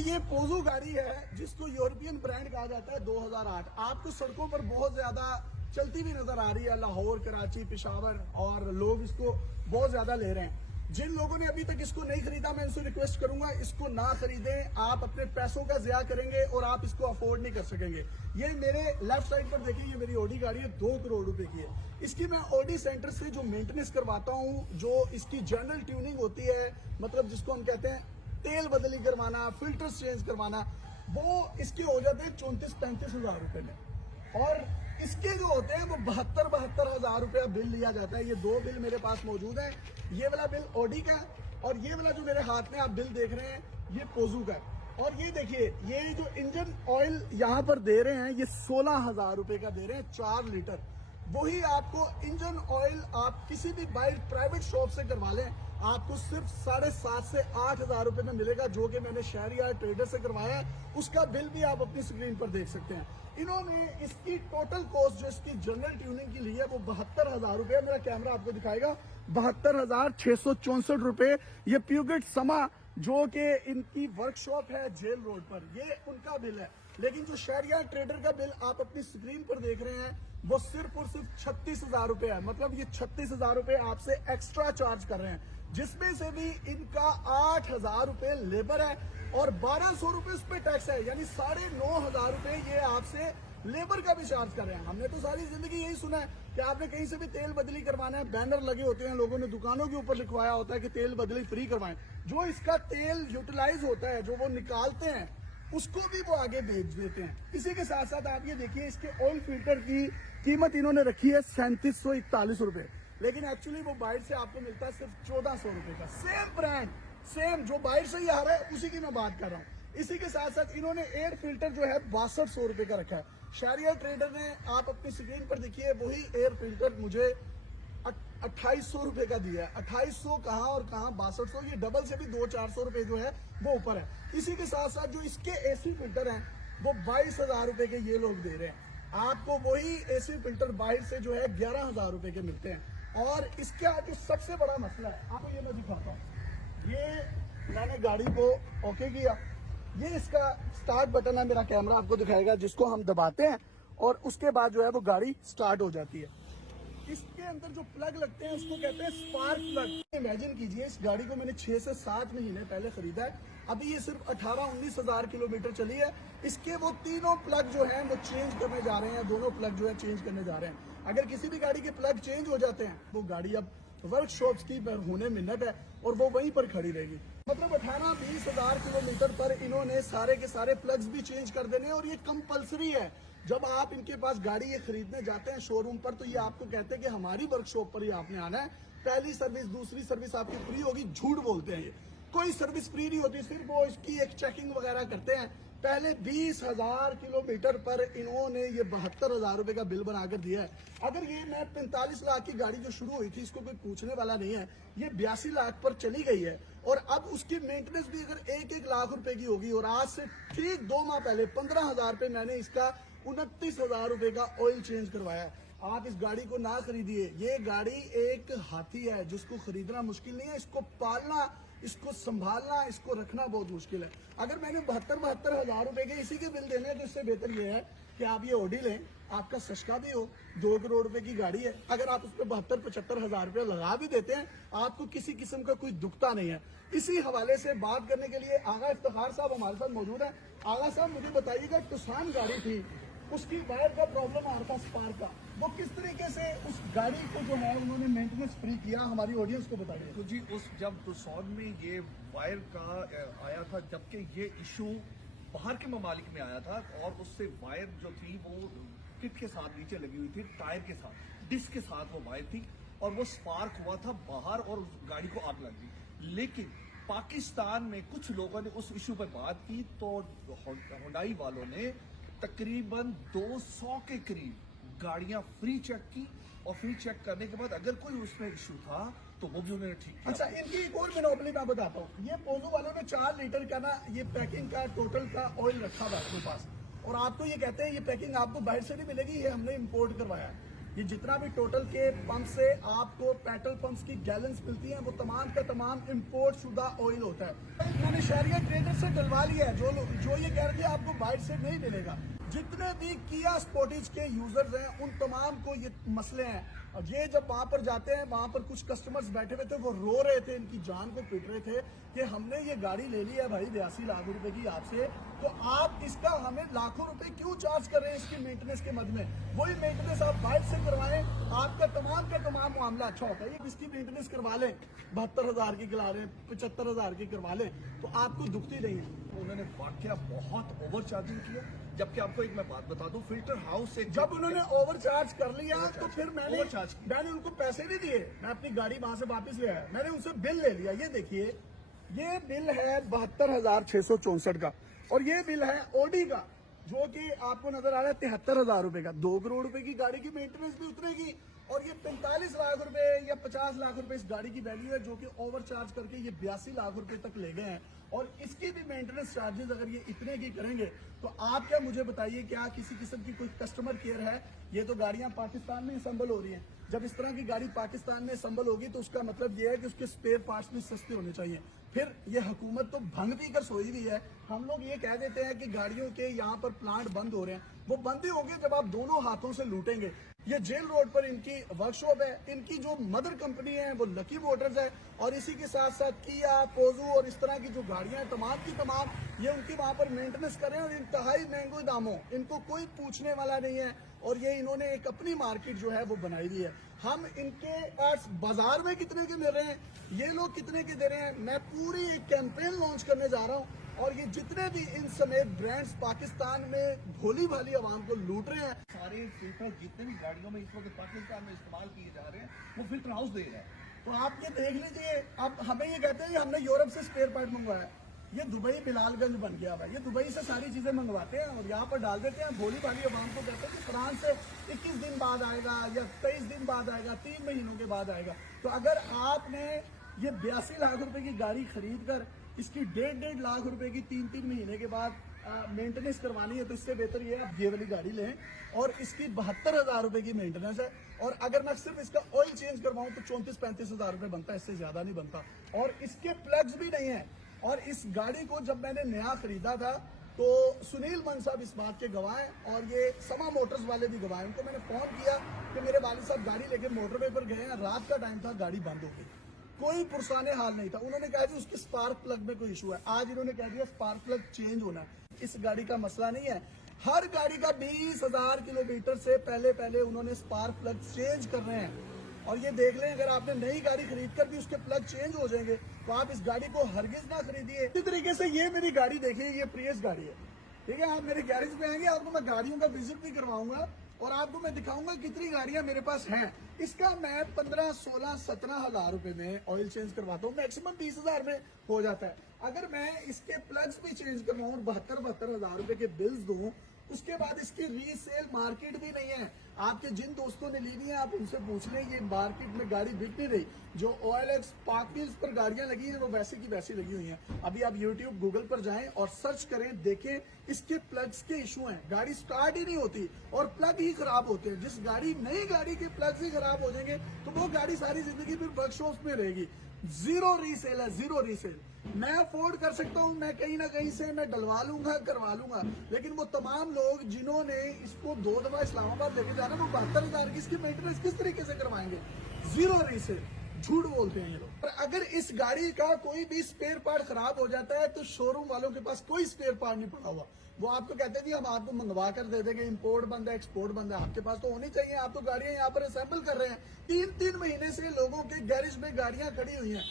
ये पोजो गाड़ी है जिसको यूरोपियन ब्रांड कहा जाता है 2008। आपको सड़कों पर बहुत ज्यादा चलती हुई नजर आ रही है, लाहौर, कराची, पेशावर, और लोग इसको बहुत ज्यादा ले रहे हैं। जिन लोगों ने अभी तक इसको नहीं खरीदा, मैं इनसे रिक्वेस्ट करूंगा इसको ना खरीदें। आप अपने पैसों का ज़िया करेंगे और आप इसको अफोर्ड नहीं कर सकेंगे। ये मेरे लेफ्ट साइड पर देखिए, ये मेरी ऑडी गाड़ी है, 2 करोड़ रुपए की है। इसकी मैं ऑडी सेंटर से जो मेंटेनेंस करवाता हूँ, जो इसकी जनरल ट्यूनिंग होती है, मतलब जिसको हम कहते हैं तेल बदली करवाना, फिल्टर्स चेंज करवाना, वो इसके हो जाते हैं 34-35 हजार रुपए में। और इसके जो होते हैं वो 72 हजार रुपया बिल लिया जाता है। ये 2 बिल मेरे पास मौजूद है। ये वाला बिल ऑडी का और ये वाला जो मेरे हाथ में आप बिल देख रहे हैं ये पोजो का। और ये देखिए, ये जो इंजन ऑयल यहाँ पर दे रहे हैं ये 16 हजार रुपए का दे रहे हैं 4 लीटर। वही आपको इंजन ऑयल आप किसी भी बाइक प्राइवेट शॉप से करवा लें, आपको सिर्फ 7.5 से 8 हजार रुपए में मिलेगा, जो कि मैंने शहरियार ट्रेडर से करवाया है। उसका बिल भी आप अपनी स्क्रीन पर देख सकते हैं। इन्होंने इसकी टोटल कॉस्ट जो इसकी जनरल ट्यूनिंग की ली है वो 72 हजार रुपए, मेरा कैमरा आपको दिखाएगा, 72,664 रुपए। ये प्यूगेट समा जो कि इनकी वर्कशॉप है जेल रोड पर, ये उनका बिल है। लेकिन जो शहरियार ट्रेडर का बिल आप अपनी स्क्रीन पर देख रहे हैं वो सिर्फ और सिर्फ 36 हजार रुपए है। मतलब ये 36 हजार रुपए आपसे एक्स्ट्रा चार्ज कर रहे हैं, जिसमें से भी इनका 8 हजार रुपए लेबर है और 1200 रुपए उस पर टैक्स है। यानी 9.5 हजार रुपए ये आपसे लेबर का भी चार्ज कर रहे हैं। हमने तो सारी जिंदगी यही सुना है कि आपने कहीं से भी तेल बदली करवाना है, बैनर लगे होते हैं, लोगों ने दुकानों के ऊपर लिखवाया होता है कि तेल बदली फ्री करवाएं। जो इसका तेल यूटिलाइज होता है, जो वो निकालते हैं, उसको भी वो आगे बेच देते हैं। इसी के साथ साथ आप ये देखिए, इसके ऑयल फिल्टर की कीमत इन्होंने रखी है 3741 रुपए, लेकिन एक्चुअली वो बाहर से आपको मिलता है सिर्फ 1400 रुपए का। सेम ब्रांड, सेम जो बाहर से ही आ रहा है उसी की मैं बात कर रहा हूँ। इसी के साथ साथ इन्होंने एयर फिल्टर जो है 6200 रुपए का रखा है। शहरियार ट्रेडर ने, आप अपनी स्क्रीन पर देखिए, वही एयर फिल्टर मुझे 2800 रुपए का दिया है। 2800 कहाँ और कहाँ 6200, ये डबल से भी 200-400 रुपए जो है वो ऊपर है। इसी के साथ साथ जो इसके एसी फिल्टर हैं वो 22 हजार रुपए के ये लोग दे रहे हैं। आपको वही एसी फिल्टर बाहर से जो है 11 हजार रुपए के मिलते हैं। और इसका जो सबसे बड़ा मसला है, आपको ये मैं दिखाता हूँ। ये मैंने गाड़ी को ओके किया, ये इसका स्टार्ट बटन है, मेरा कैमरा आपको दिखाएगा, जिसको हम दबाते हैं और उसके बाद जो है वो गाड़ी स्टार्ट हो जाती है। इसके अंदर जो प्लग लगते हैं उसको कहते हैं स्पार्क प्लग। इमेजिन कीजिए, इस गाड़ी को मैंने 6 से 7 महीने पहले खरीदा है, अभी ये सिर्फ 18-19 हजार किलोमीटर चली है। इसके वो तीनों प्लग जो हैं वो चेंज करने जा रहे हैं, दोनों प्लग जो है चेंज करने जा रहे हैं। अगर किसी भी गाड़ी के प्लग चेंज हो जाते हैं, वो गाड़ी अब वर्कशॉप्स की होने मिन्नत है और वो वहीं पर खड़ी रहेगी। मतलब 18-20 हजार किलोमीटर पर इन्होंने सारे के सारे प्लग्स भी चेंज कर देने, और ये कंपलसरी है। जब आप इनके पास गाड़ी ये खरीदने जाते हैं शोरूम पर, तो ये आपको कहते हैं कि हमारी वर्कशॉप पर ही आपने आना है, पहली सर्विस दूसरी सर्विस आपकी फ्री होगी। झूठ बोलते हैं, ये कोई सर्विस फ्री नहीं होती, सिर्फ वो इसकी एक चेकिंग वगैरह करते हैं। पहले 20,000 किलोमीटर पर इन्होंने ये 72 हजार रुपए का बिल बनाकर दिया है। अगर ये मैं 45 लाख की गाड़ी जो शुरू हुई थी, इसको कोई पूछने वाला नहीं है, ये 82 लाख पर चली गई है। और अब उसकी मेंटेनेंस भी अगर 1-1 लाख रुपए की होगी, और आज से ठीक 2 माह पहले 15 हजार पे मैंने इसका 29 हजार रुपए का ऑयल चेंज करवाया है। आप इस गाड़ी को ना खरीदिए, ये गाड़ी एक हाथी है जिसको खरीदना मुश्किल नहीं है, इसको पालना, इसको संभालना, इसको रखना बहुत मुश्किल है। अगर मैंने 72 हजार रुपए के इसी के बिल देने हैं, तो इससे बेहतर ये है कि आप ये ऑडी लें, आपका सस्ता भी हो, 2 करोड़ रुपए की गाड़ी है। अगर आप उस पर 72-75 हजार रुपये लगा भी देते हैं, आपको किसी किस्म का कोई दुखता नहीं है। इसी हवाले से बात करने के लिए आगा इफ्तिखार साहब हमारे साथ मौजूद है। आगा साहब, मुझे बताइएगा, टुसान गाड़ी थी, उसकी वायर का प्रॉब्लम आ रहा था स्पार्क का, वो किस तरीके से उस गाड़ी को जो है उन्होंने मेंटेनेंस फ्री किया, हमारी ऑडियंस को बताइए। तो जी, उस जब टुसान में ये वायर का आया था, जबकि ये इशू बाहर के ममालिक में आया था, और उससे वायर जो थी वो किट के साथ नीचे लगी हुई थी, टायर के साथ, डिस्क के साथ वो वायर थी, और वो स्पार्क हुआ था बाहर और उस गाड़ी को आग लग गई। लेकिन पाकिस्तान में कुछ लोगों ने उस इशू पर बात की, तो हुंडई वालों ने तकरीबन 200 के करीब गाड़ियां फ्री चेक की, और फ्री चेक करने के बाद अगर कोई उसमें इशू था तो वो भी उन्होंने ठीक किया। अच्छा, इनकी एक और मोनोपोली मैं बताता हूँ। ये पोजो वालों ने 4 लीटर का ना ये पैकिंग का टोटल का ऑयल रखा था अपने पास, और आपको ये कहते हैं ये पैकिंग आपको बाहर से नहीं मिलेगी, ये हमने इंपोर्ट करवाया है। ये जितना भी टोटल के पंप से आपको पेट्रोल पंप्स की गैलन्स मिलती हैं वो तमाम का तमाम इंपोर्ट शुदा ऑयल होता है। मैंने शहरिया ट्रेडर से डलवा लिया है। जो ये कह रहे थे आपको बाइट से नहीं मिलेगा। जितने भी किया स्पोर्टेज के यूजर्स हैं उन तमाम को ये मसले हैं। और ये जब वहां पर जाते हैं, वहां पर कुछ कस्टमर्स बैठे हुए थे, वो रो रहे थे, इनकी जान को पीट रहे थे कि हमने ये गाड़ी ले ली है भाई 82 लाख रुपए की आपसे, तो आप इसका हमें लाखों रुपए क्यों चार्ज कर रहे हैं इसकी मेंटेनेंस के मद में? वही मेंटेनेंस आप बाइट से करवाएं, आपका तमाम का तमाम मामला अच्छा होता है। इसकी मेंटेनेंस करवा लें, 72,000 की करा रहे हैं, 75,000 की करवा लें, तो आपको दुखती नहीं है। उन्होंने वाकया बहुत ओवर चार्जिंग किया। जबकि आपको एक मैं बात बता दूं, फिल्टर हाउस से जब उन्होंने ओवरचार्ज कर लिया तो फिर मैंने Overcharge किया। मैंने उनको पैसे नहीं दिए, मैं अपनी गाड़ी वहां से वापस ले आया। मैंने उनसे बिल ले लिया। ये देखिए, ये बिल है 72,664 का, और ये बिल है ओडी का जो कि आपको नजर आ रहा है 73,000 रुपए का। 2 करोड़ रुपए की गाड़ी की मेंटेनेंस भी उतरेगी, और ये 45 लाख रुपए या 50 लाख रुपए इस गाड़ी की वैल्यू है, जो कि ओवरचार्ज करके ये 82 लाख रुपए तक ले गए हैं। और इसकी भी मेंटेनेंस चार्जेस अगर ये इतने की करेंगे तो आप क्या मुझे बताइए, क्या किसी किस्म की कोई कस्टमर केयर है? ये तो गाड़ियां पाकिस्तान में असम्बल हो रही हैं। जब इस तरह की गाड़ी पाकिस्तान में असम्बल होगी तो उसका मतलब ये है कि उसके स्पेयर पार्ट्स भी सस्ते होने चाहिए। फिर ये हुकूमत तो भंग पी कर सोई हुई है। हम लोग ये कह देते हैं कि गाड़ियों के यहाँ पर प्लांट बंद हो रहे हैं, वो बंद ही होंगे जब आप दोनों हाथों से लूटेंगे। ये जेल रोड पर इनकी वर्कशॉप है। इनकी जो मदर कंपनी है वो लकी मोटर्स है, और इसी के साथ साथ किया, पोजो और इस तरह की जो गाड़ियां हैं तमाम की तमाम, ये उनकी वहां पर मेंटेनेंस कर रहे हैं, और इंतहाई महंगे दामों, इनको कोई पूछने वाला नहीं है। और ये इन्होंने एक अपनी मार्केट जो है वो बनाई हुई है। हम इनके पास बाजार में कितने के मिल रहे हैं, ये लोग कितने के दे रहे हैं। मैं पूरी एक कैंपेन लॉन्च करने जा रहा हूँ, और ये जितने भी इन समेत ब्रांड्स पाकिस्तान में भोली भाली आवाम को लूट रहे हैं। सारे फिल्टर जितने भी गाड़ियों में इस वक्त पाकिस्तान में इस्तेमाल किए जा रहे हैं वो फिल्टर हाउस दे रहे हैं। तो आप ये देख लीजिए। अब हमें ये कहते हैं कि हमने यूरोप से स्पेयर पार्ट मंगवाया, ये दुबई बिलालगंज बन गया भाई। ये दुबई से सारी चीजें मंगवाते हैं और यहाँ पर डाल देते हैं। भोली भाली आवाम को कहते हैं कि फ्रांस से 21 दिन बाद आएगा या 23 दिन बाद आएगा, 3 महीनों के बाद आएगा। तो अगर आपने ये 82 लाख रुपए की गाड़ी खरीद कर इसकी 1.5 लाख रुपए की 3-3 महीने के बाद मेंटेनेंस करवानी है, तो इससे बेहतर ये आप ये वाली गाड़ी लें, और इसकी 72,000 रुपए की मेंटेनेंस है। और अगर मैं सिर्फ इसका ऑयल चेंज करवाऊं तो 34-35 हजार रुपए बनता है, इससे ज्यादा नहीं बनता। और इसके प्लग्स भी नहीं है। और इस गाड़ी को जब मैंने नया खरीदा था तो सुनील मन साहब इस बात के गवाह हैं, और ये समा मोटर्स वाले भी गवाह हैं। उनको मैंने फोन किया कि मेरे वालिद साहब गाड़ी लेके मोटरवे पर गए हैं, रात का टाइम था, गाड़ी बंद हो गई, कोई पुरसाने हाल नहीं था। उन्होंने कहा कि उसके स्पार्क प्लग में कोई इशू है। आज इन्होंने कह दिया स्पार्क प्लग चेंज होना है। इस गाड़ी का मसला नहीं है। हर गाड़ी का 20,000 किलोमीटर से पहले उन्होंने स्पार्क प्लग चेंज कर रहे हैं। और ये देख लें, अगर आपने नई गाड़ी खरीद कर भी उसके प्लग चेंज हो जाएंगे तो आप इस गाड़ी को हरगिज ना खरीदिए। इसी तरीके से ये मेरी गाड़ी देखिए, ये प्रियस गाड़ी है, ठीक है। आप मेरे गैरेज पे आएंगे, आपको मैं गाड़ियों का विजिट भी करवाऊंगा, और आपको मैं दिखाऊंगा कितनी गाड़ियां मेरे पास हैं। इसका मैं 15, 16, 17 हजार रुपए में ऑयल चेंज करवाता हूँ, मैक्सिमम 20,000 में हो जाता है। अगर मैं इसके प्लग्स भी चेंज करवाऊँ और 72 हजार रुपए के बिल्स दूं, उसके बाद इसकी रीसेल मार्केट भी नहीं है। आपके जिन दोस्तों ने ली हुई है आप उनसे पूछ लें, ये मार्केट में गाड़ी बिक नहीं रही। जो OLX पार्क व्हील्स पर गाड़ियां लगी हैं वो वैसी की वैसी लगी हुई हैं। अभी आप YouTube गूगल पर जाएं और सर्च करें, देखें इसके प्लग्स के इशू हैं। गाड़ी स्टार्ट ही नहीं होती और प्लग ही खराब होते हैं। जिस गाड़ी नई गाड़ी के प्लग्स ही खराब हो जाएंगे तो वो गाड़ी सारी जिंदगी फिर वर्कशॉप में रहेगी। जीरो रीसेल है, जीरो रीसेल। मैं अफोर्ड कर सकता हूं, मैं कहीं ना कहीं से मैं डलवा लूंगा, करवा लूंगा, लेकिन वो तमाम लोग जिन्होंने इसको 2 दफा इस्लामाबाद लेके जाना, वो 72,000 की इसकी मेंटेनेंस किस तरीके से करवाएंगे? Zero resale. झूठ बोलते हैं ये लोग। और अगर इस गाड़ी का कोई भी स्पेयर पार्ट खराब हो जाता है तो शोरूम वालों के पास कोई स्पेयर पार्ट नहीं पड़ा हुआ। वो आपको कहते हैं जी हम आपको मंगवा कर दे देंगे, इंपोर्ट बंद है, एक्सपोर्ट बंद है। आपके पास तो होनी चाहिए। आप तो गाड़ियां यहाँ पर असेंबल कर रहे हैं। 3-3 महीने से लोगों के गैरेज में गाड़ियां खड़ी हुई हैं।